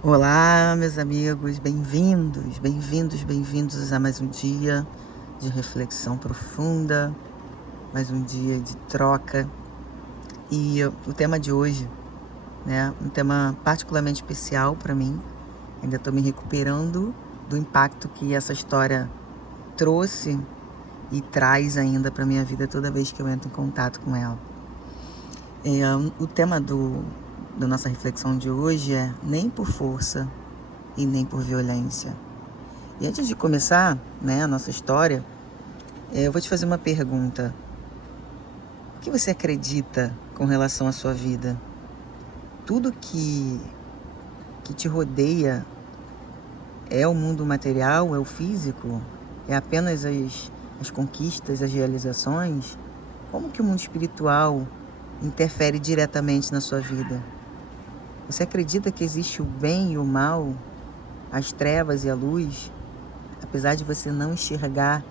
Olá, meus amigos, bem-vindos, bem-vindos, bem-vindos a mais um dia de reflexão profunda, mais um dia de troca. E o tema de hoje, né, um tema particularmente especial para mim. Ainda estou me recuperando do impacto que essa história trouxe e traz ainda para minha vida toda vez que eu entro em contato com ela. O tema da nossa reflexão de hoje é nem por força e nem por violência. E antes de começar, né, a nossa história, eu vou te fazer uma pergunta. O que você acredita com relação à sua vida? Tudo que te rodeia é o mundo material, é o físico? É apenas as conquistas, as realizações? Como que o mundo espiritual interfere diretamente na sua vida? Você acredita que existe o bem e o mal, as trevas e a luz? Apesar de você não enxergar,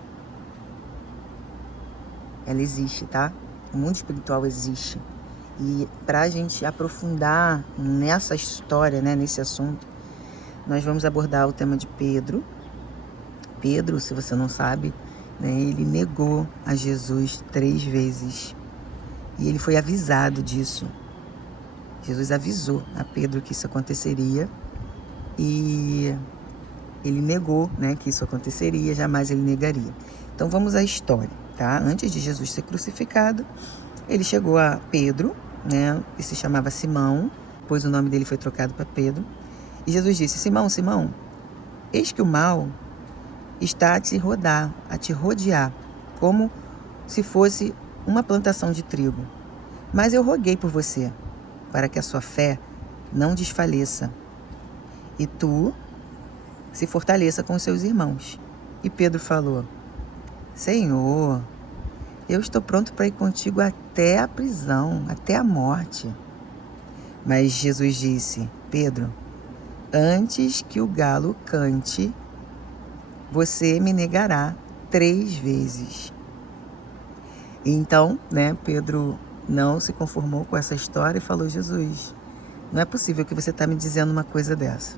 ela existe, tá? O mundo espiritual existe. E para a gente aprofundar nessa história, né, nesse assunto, nós vamos abordar o tema de Pedro. Pedro, se você não sabe, né, ele negou a Jesus 3 vezes. E ele foi avisado disso. Jesus avisou a Pedro que isso aconteceria. E ele negou, né, que isso aconteceria, jamais ele negaria. Então vamos à história, tá? Antes de Jesus ser crucificado, ele chegou a Pedro, né, que se chamava Simão, pois o nome dele foi trocado para Pedro. E Jesus disse: Simão, Simão, eis que o mal está a te rodear, como se fosse uma plantação de trigo. Mas eu roguei por você, para que a sua fé não desfaleça, e tu se fortaleça com os seus irmãos. E Pedro falou: Senhor, eu estou pronto para ir contigo até a prisão, até a morte. Mas Jesus disse: Pedro, antes que o galo cante, você me negará 3 vezes. Então, né, Pedro não se conformou com essa história e falou: Jesus, não é possível que você está me dizendo uma coisa dessa.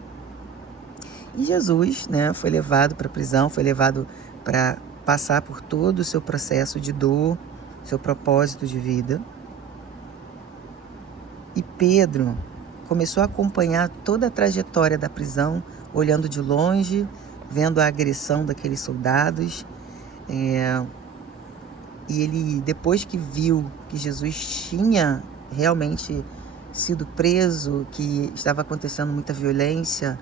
E Jesus, né, foi levado para a prisão, foi levado para passar por todo o seu processo de dor, seu propósito de vida. E Pedro começou a acompanhar toda a trajetória da prisão, olhando de longe, vendo a agressão daqueles soldados. E ele, depois que viu que Jesus tinha realmente sido preso, que estava acontecendo muita violência,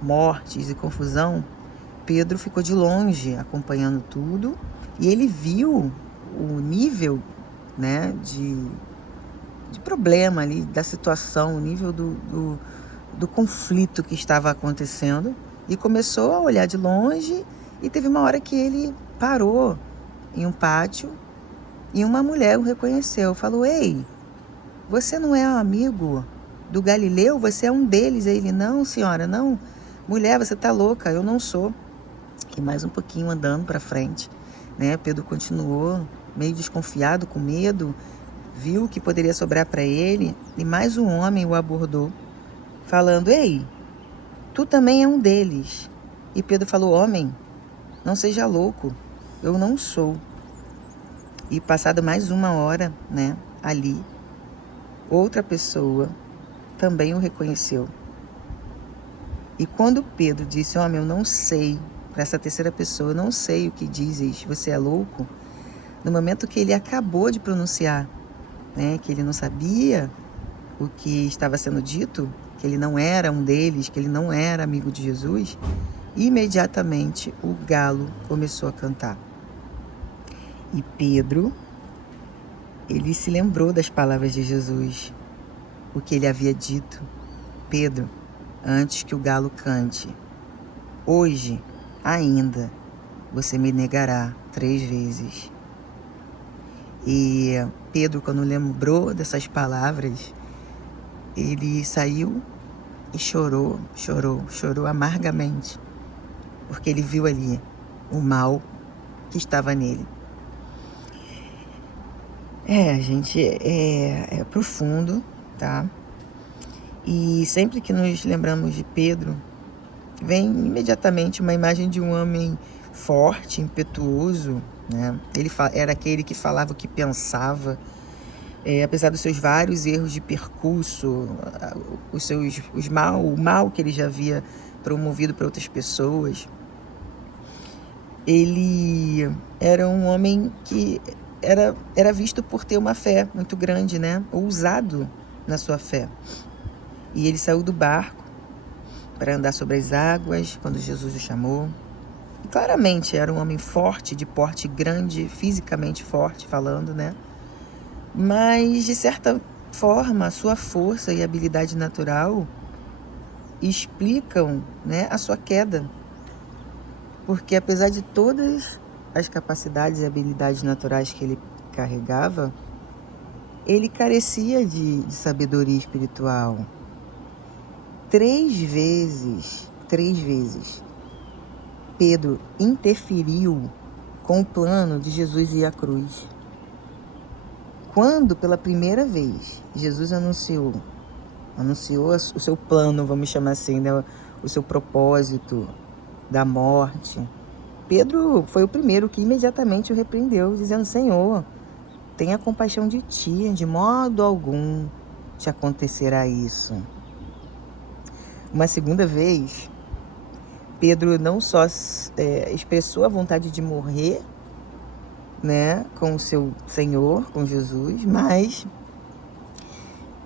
mortes e confusão, Pedro ficou de longe acompanhando tudo, e ele viu o nível, né, de problema ali, da situação, o nível do conflito que estava acontecendo, e começou a olhar de longe. E teve uma hora que ele parou em um pátio e uma mulher o reconheceu, falou: Ei, você não é um amigo do Galileu? Você é um deles? Aí ele: Não, senhora, não. Mulher, você tá louca, eu não sou. E mais um pouquinho andando para frente, né, Pedro continuou meio desconfiado, com medo, viu que poderia sobrar para ele, e mais um homem o abordou, falando: Ei, tu também é um deles. E Pedro falou: Homem, não seja louco, eu não sou. E passado mais uma hora, né, ali, outra pessoa também o reconheceu. E quando Pedro disse: Homem, eu não sei, para essa terceira pessoa, eu não sei o que dizes, você é louco, no momento que ele acabou de pronunciar, né, que ele não sabia o que estava sendo dito, que ele não era um deles, que ele não era amigo de Jesus, imediatamente o galo começou a cantar. E Pedro, ele se lembrou das palavras de Jesus, o que ele havia dito: Pedro, antes que o galo cante, hoje ainda você me negará 3 vezes. E Pedro, quando lembrou dessas palavras, ele saiu e chorou amargamente, porque ele viu ali o mal que estava nele. Gente, é profundo, tá? E sempre que nos lembramos de Pedro, vem imediatamente uma imagem de um homem forte, impetuoso, né? Ele era aquele que falava o que pensava, apesar dos seus vários erros de percurso, o mal que ele já havia promovido para outras pessoas. Ele era um homem que era visto por ter uma fé muito grande, né? Ousado na sua fé. E ele saiu do barco para andar sobre as águas quando Jesus o chamou. E claramente era um homem forte, de porte grande, fisicamente forte, falando, né? Mas, de certa forma, a sua força e habilidade natural explicam, né, a sua queda. Porque apesar de todas as capacidades e habilidades naturais que ele carregava, ele carecia de sabedoria espiritual. 3 vezes, Pedro interferiu com o plano de Jesus ir à cruz. Quando, pela primeira vez, Jesus anunciou o seu plano, vamos chamar assim, né, o seu propósito da morte, Pedro foi o primeiro que imediatamente o repreendeu, dizendo: Senhor, tenha compaixão de ti, de modo algum te acontecerá isso. Uma segunda vez, Pedro não só expressou a vontade de morrer, né, com o seu Senhor, com Jesus, mas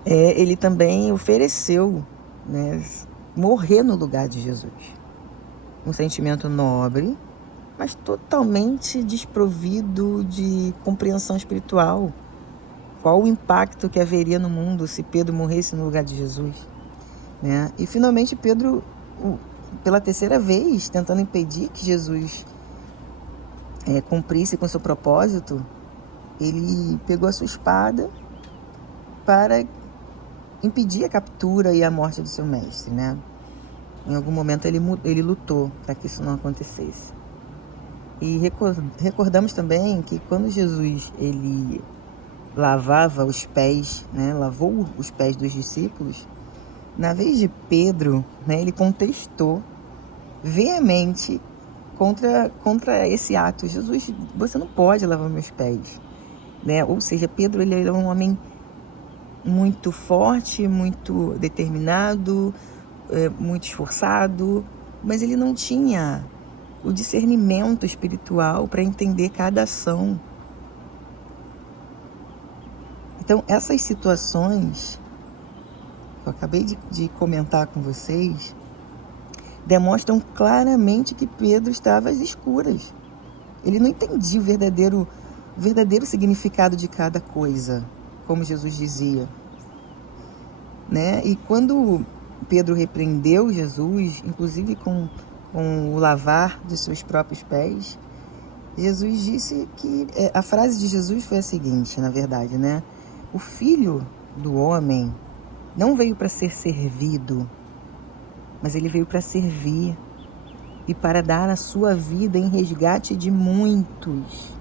ele também ofereceu, né, morrer no lugar de Jesus. Um sentimento nobre, mas totalmente desprovido de compreensão espiritual. Qual o impacto que haveria no mundo se Pedro morresse no lugar de Jesus, né? E finalmente Pedro, pela terceira vez, tentando impedir que Jesus cumprisse com seu propósito, ele pegou a sua espada para impedir a captura e a morte do seu mestre, né? Em algum momento ele lutou para que isso não acontecesse. E recordamos também que quando Jesus ele lavava os pés, né, lavou os pés dos discípulos, na vez de Pedro, né, ele contestou veemente contra esse ato. Jesus, você não pode lavar meus pés, né? Ou seja, Pedro ele era um homem muito forte, muito determinado, muito esforçado, mas ele não tinha o discernimento espiritual para entender cada ação. Então, essas situações que eu acabei de comentar com vocês demonstram claramente que Pedro estava às escuras. Ele não entendia o verdadeiro significado de cada coisa, como Jesus dizia, né? E quando Pedro repreendeu Jesus, inclusive com o lavar de seus próprios pés, Jesus disse que a frase de Jesus foi a seguinte, na verdade, né? O Filho do Homem não veio para ser servido, mas ele veio para servir e para dar a sua vida em resgate de muitos.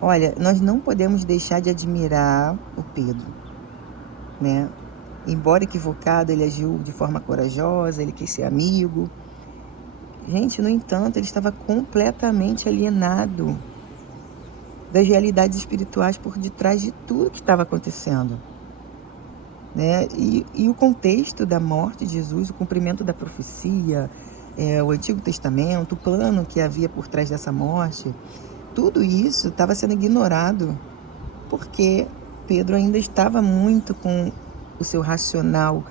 Olha, nós não podemos deixar de admirar o Pedro, né? Embora equivocado, ele agiu de forma corajosa, ele quis ser amigo. Gente, no entanto, ele estava completamente alienado das realidades espirituais por detrás de tudo que estava acontecendo, né? E o contexto da morte de Jesus, o cumprimento da profecia, o Antigo Testamento, o plano que havia por trás dessa morte, tudo isso estava sendo ignorado porque Pedro ainda estava muito com o seu racional,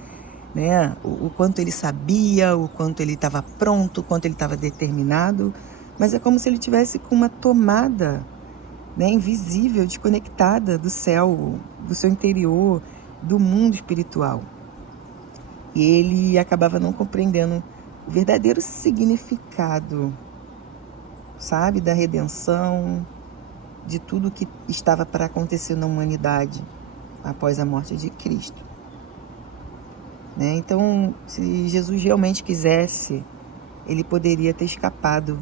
né? O quanto ele sabia, o quanto ele estava pronto, o quanto ele estava determinado, mas é como se ele tivesse com uma tomada, né, invisível, desconectada do céu, do seu interior, do mundo espiritual. E ele acabava não compreendendo o verdadeiro significado, sabe, da redenção, de tudo que estava para acontecer na humanidade após a morte de Cristo, né? Então, se Jesus realmente quisesse, ele poderia ter escapado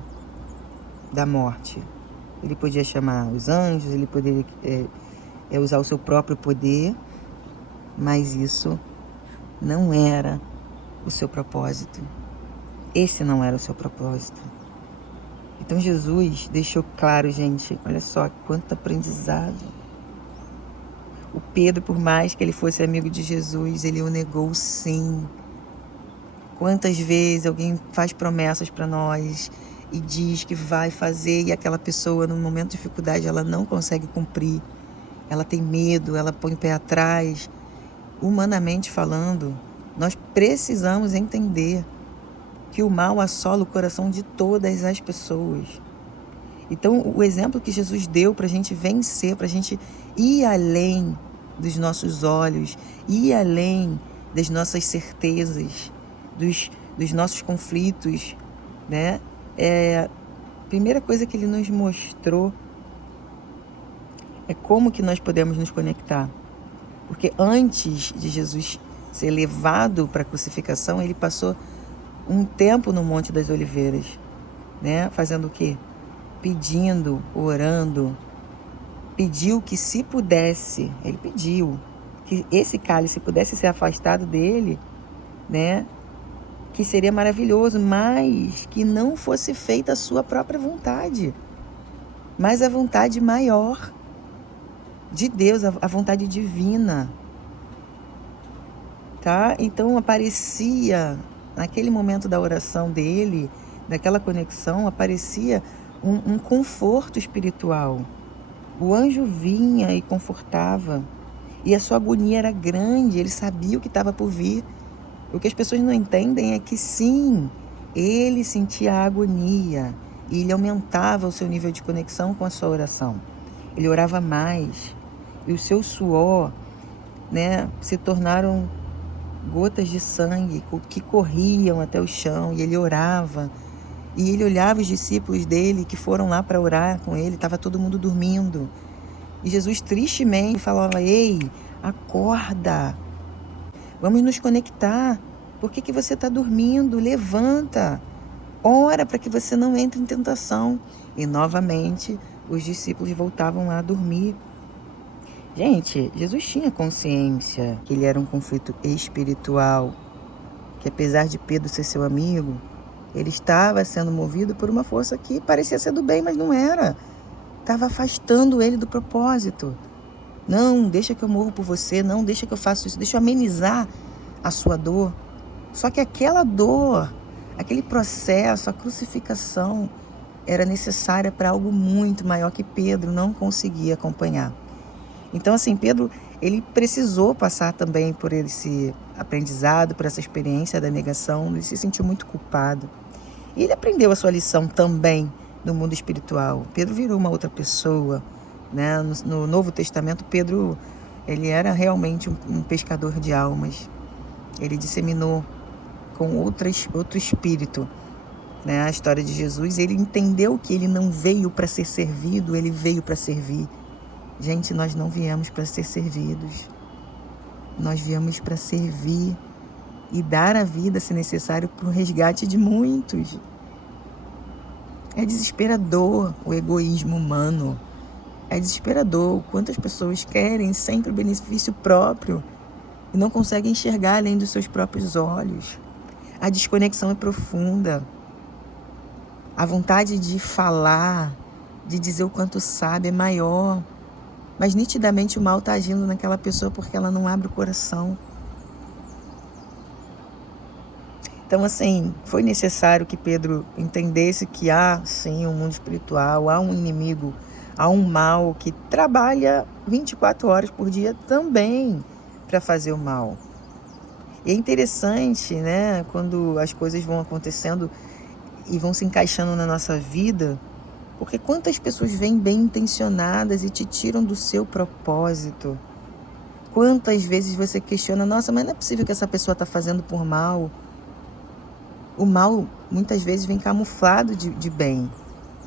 da morte. Ele podia chamar os anjos, ele poderia usar o seu próprio poder, mas isso não era o seu propósito. Esse não era o seu propósito. Então Jesus deixou claro, gente, olha só quanto aprendizado. O Pedro, por mais que ele fosse amigo de Jesus, ele o negou sim. Quantas vezes alguém faz promessas para nós e diz que vai fazer e aquela pessoa, no momento de dificuldade, ela não consegue cumprir. Ela tem medo, ela põe o pé atrás. Humanamente falando, nós precisamos entender que o mal assola o coração de todas as pessoas. Então, o exemplo que Jesus deu para a gente vencer, para a gente ir além dos nossos olhos, ir além das nossas certezas, dos nossos conflitos, né? A primeira coisa que ele nos mostrou é como que nós podemos nos conectar. Porque antes de Jesus ser levado para a crucificação, ele passou um tempo no Monte das Oliveiras, né? Fazendo o quê? Pedindo, orando. Pediu que se pudesse, ele pediu que esse cálice pudesse ser afastado dele, né? Que seria maravilhoso, mas que não fosse feita a sua própria vontade, mas a vontade maior de Deus, a vontade divina, tá? Então aparecia, naquele momento da oração dele, daquela conexão, aparecia um conforto espiritual. O anjo vinha e confortava, e a sua agonia era grande, ele sabia o que estava por vir. O que as pessoas não entendem é que sim, ele sentia a agonia e ele aumentava o seu nível de conexão com a sua oração. Ele orava mais e o seu suor, né, se tornaram gotas de sangue que corriam até o chão, e ele orava. E ele olhava os discípulos dele que foram lá para orar com ele, estava todo mundo dormindo. E Jesus tristemente falava: ei, acorda, vamos nos conectar. Por que você está dormindo? Levanta, ora para que você não entre em tentação. E novamente os discípulos voltavam lá a dormir. Gente, Jesus tinha consciência que ele era um conflito espiritual, que apesar de Pedro ser seu amigo, ele estava sendo movido por uma força que parecia ser do bem, mas não era. Estava afastando ele do propósito. Não, deixa que eu morro por você, não, deixa que eu faça isso, deixa eu amenizar a sua dor. Só que aquela dor, aquele processo, a crucificação, era necessária para algo muito maior que Pedro não conseguia acompanhar. Então, assim, Pedro, ele precisou passar também por esse aprendizado, por essa experiência da negação. Ele se sentiu muito culpado. E ele aprendeu a sua lição também no mundo espiritual. Pedro virou uma outra pessoa, né? No Novo Testamento, Pedro, ele era realmente um pescador de almas. Ele disseminou com outro espírito, né, a história de Jesus. Ele entendeu que ele não veio para ser servido, ele veio para servir. Gente, nós não viemos para ser servidos. Nós viemos para servir e dar a vida, se necessário, para o resgate de muitos. É desesperador o egoísmo humano. É desesperador quantas pessoas querem sempre o benefício próprio e não conseguem enxergar além dos seus próprios olhos. A desconexão é profunda. A vontade de falar, de dizer o quanto sabe é maior. Mas nitidamente o mal está agindo naquela pessoa porque ela não abre o coração. Então, assim, foi necessário que Pedro entendesse que há, sim, um mundo espiritual, há um inimigo, há um mal que trabalha 24 horas por dia também para fazer o mal. E é interessante, né, quando as coisas vão acontecendo e vão se encaixando na nossa vida, porque quantas pessoas vêm bem intencionadas e te tiram do seu propósito? Quantas vezes você questiona: nossa, mas não é possível que essa pessoa está fazendo por mal? O mal muitas vezes vem camuflado de bem.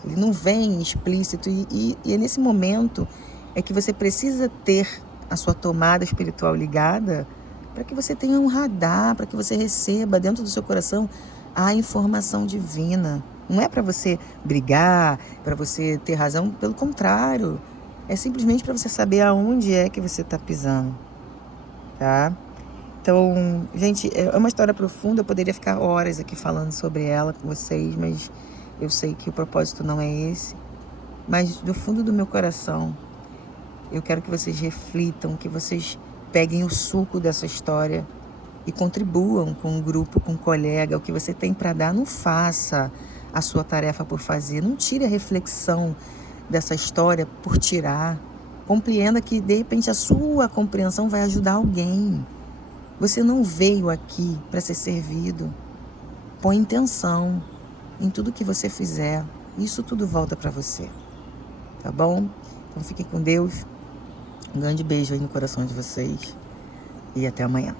Ele não vem explícito. E é nesse momento é que você precisa ter a sua tomada espiritual ligada para que você tenha um radar, para que você receba dentro do seu coração a informação divina. Não é para você brigar, para você ter razão, pelo contrário. É simplesmente para você saber aonde é que você está pisando, tá? Então, gente, é uma história profunda, eu poderia ficar horas aqui falando sobre ela com vocês, mas eu sei que o propósito não é esse. Mas do fundo do meu coração, eu quero que vocês reflitam, que vocês peguem o suco dessa história e contribuam com o grupo, com o colega, o que você tem para dar. Não faça a sua tarefa por fazer, não tire a reflexão dessa história por tirar. Compreenda que, de repente, a sua compreensão vai ajudar alguém. Você não veio aqui para ser servido. Põe intenção em tudo que você fizer. Isso tudo volta para você. Tá bom? Então fiquem com Deus. Um grande beijo aí no coração de vocês. E até amanhã.